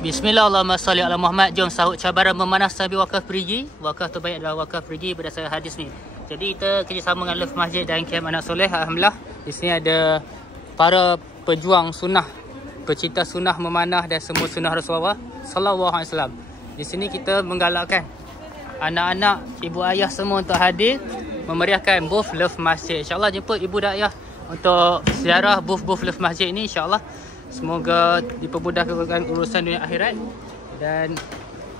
Bismillah, Allahumma salli ala Muhammad. Jom sahut cabaran memanah sahabat wakaf perigi. Wakaf terbaik adalah wakaf perigi berdasarkan hadis ni. Jadi kita kerjasama dengan Love Masjid dan Kem Anak Soleh. Alhamdulillah, di sini ada para pejuang sunnah, pecinta sunnah memanah dan semua sunnah Rasulullah sallallahu alaihi wasallam. Di sini kita menggalakkan anak-anak, ibu ayah semua untuk hadir memeriahkan booth Love Masjid. InsyaAllah jemput ibu dan ayah untuk ziarah booth Love Masjid ni, insyaAllah. Semoga dipermudahkan urusan dunia akhirat. Dan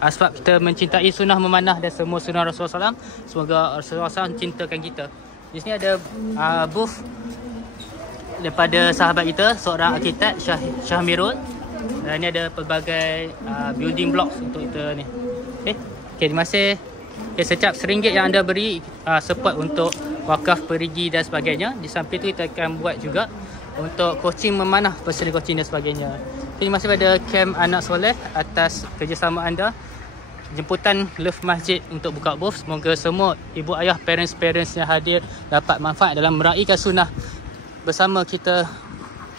sebab kita mencintai sunnah memanah dan semua sunnah Rasulullah SAW, semoga Rasulullah SAW cintakan kita. Di sini ada booth daripada sahabat kita, seorang arkitek, Syahmirul. Dan ini ada pelbagai building blocks untuk kita ni. Okay, terima kasih. Okay, setiap RM1 yang anda beri support untuk wakaf perigi dan sebagainya. Di samping itu kita akan buat juga untuk coaching memanah, personal coaching dan sebagainya. Terima kasih kepada Kem Anak Soleh atas kerjasama anda. Jemputan Love Masjid untuk buka booth. Semoga semua ibu ayah, parents yang hadir dapat manfaat dalam meraihkan sunnah bersama kita.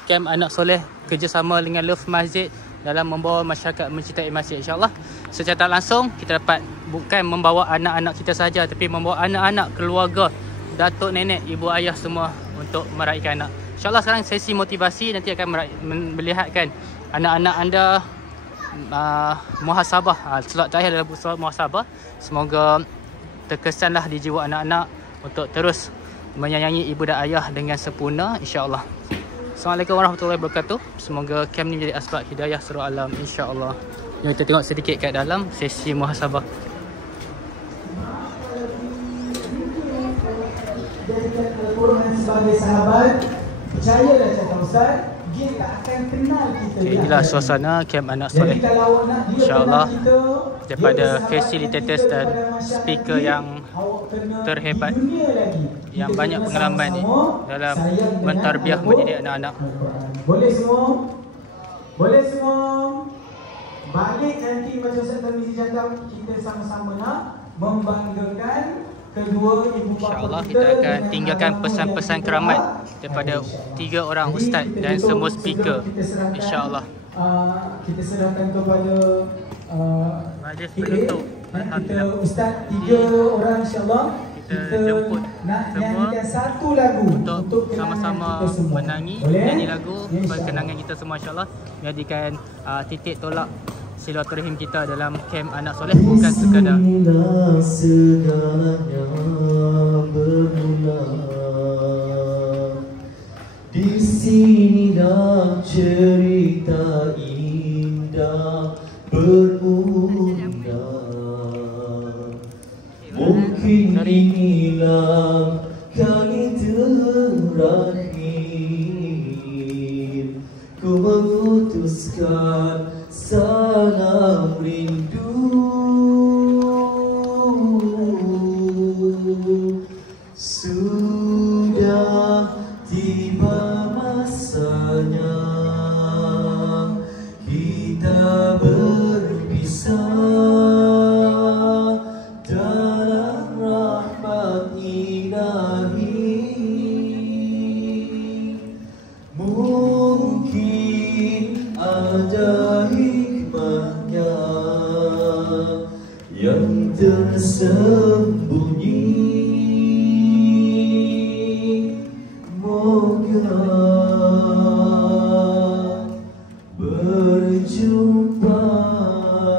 Kem Anak Soleh kerjasama dengan Love Masjid dalam membawa masyarakat mencintai masjid, insyaAllah. Secara tak langsung kita dapat bukan membawa anak-anak kita saja, tapi membawa anak-anak, keluarga, datuk, nenek, ibu ayah semua untuk meraihkan anak. InsyaAllah sekarang sesi motivasi, nanti akan melihatkan anak-anak anda muhasabah. Slot terakhir adalah slot muhasabah. Semoga terkesanlah di jiwa anak-anak untuk terus menyayangi ibu dan ayah dengan sempurna, insyaAllah. Assalamualaikum warahmatullahi wabarakatuh. Semoga Kem ni menjadi asbab hidayah seluruh alam, insyaAllah. Yang kita tengok sedikit kat dalam sesi muhasabah. Jadikan Al-Quran sebagai sahabat. Percayalah cakap Ustaz, dia tak akan kenal kita. Inilah suasana Kem Anak Soleh. InsyaAllah daripada facilitators dan speaker yang terhebat, yang banyak pengalaman ni dalam mentarbiah mendidik anak-anak. Boleh semua? Boleh semua? Balik nanti macam Ustaz Tarmizi cakap, kita sama-sama nak membanggakan kedua ibu bapa. InsyaAllah kita akan tinggalkan pesan-pesan keramat daripada 3 orang ustaz dan semua speaker, InsyaAllah. Kita serahkan kepada majlis penutup. kita ustaz 3 orang, insyaAllah. Kita jemput nak semua nyanyikan satu lagu untuk sama-sama menyanyi lagu perkenangan kita semua, insyaAllah. Menjadikan titik tolak silaturahim kita dalam Kem Anak Soleh, bukan sekadar segalanya bermula. Di sini dah cerita indah bermula. Mungkin inilah kali terakhir ku memutuskan salam rindu. Sudah tiba masanya kita berpisah dalam rahmat ilahi. Mungkin ada hikmahnya yang tersembunyi. Moga berjumpa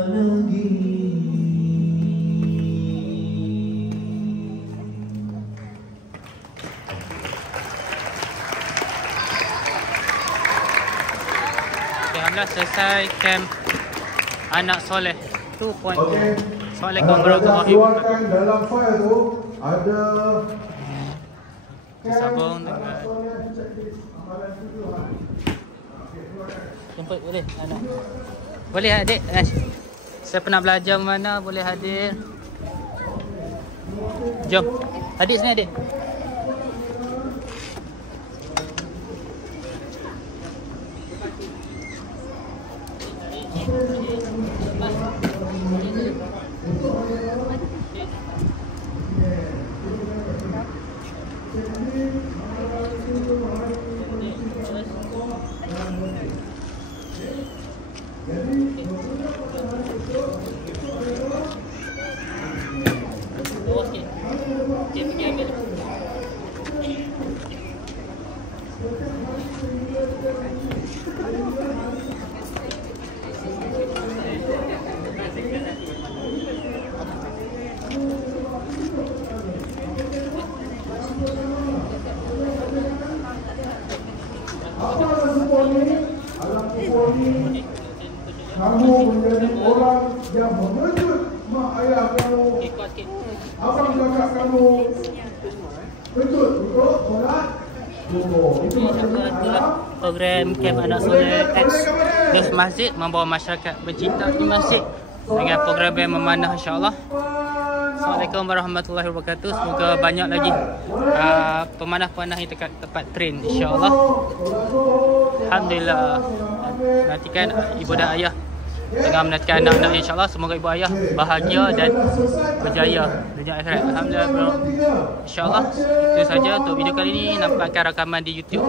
lagi. Alhamdulillah selesai Kem Anak Soleh 2.0. Okey. Assalamualaikum warahmatullahi wabarakatuh. Keluarkan dalam file tu ada Bersambung dengan jemput boleh anak. Boleh adik. Saya pernah belajar mana, boleh hadir. Jom. Adik sini adik. Bawah sikit. Okey, pergi ambil. Kamu menjadi orang yang mengejut mak ayah kamu, Okey, kuat sikit. abang kakak kamu. Kejut untuk solat subuh. Itu maksudnya Itulah ayah. program Camp Anak Soleh X Love Masjid membawa masyarakat bercinta di masjid dengan program yang memanah, insya-Allah. Assalamualaikum warahmatullahi wabarakatuh. Semoga banyak lagi pemanah-pemanah yang dekat tempat train, insya-Allah. Alhamdulillah. Nantikan ibu dan ayah tengah menantikan anak-anak, insya-Allah. Semoga ibu ayah bahagia dan berjaya dunia akhirat. Alhamdulillah bro. Insya-Allah. Itu saja untuk video kali ini. Nampakkan rakaman di YouTube.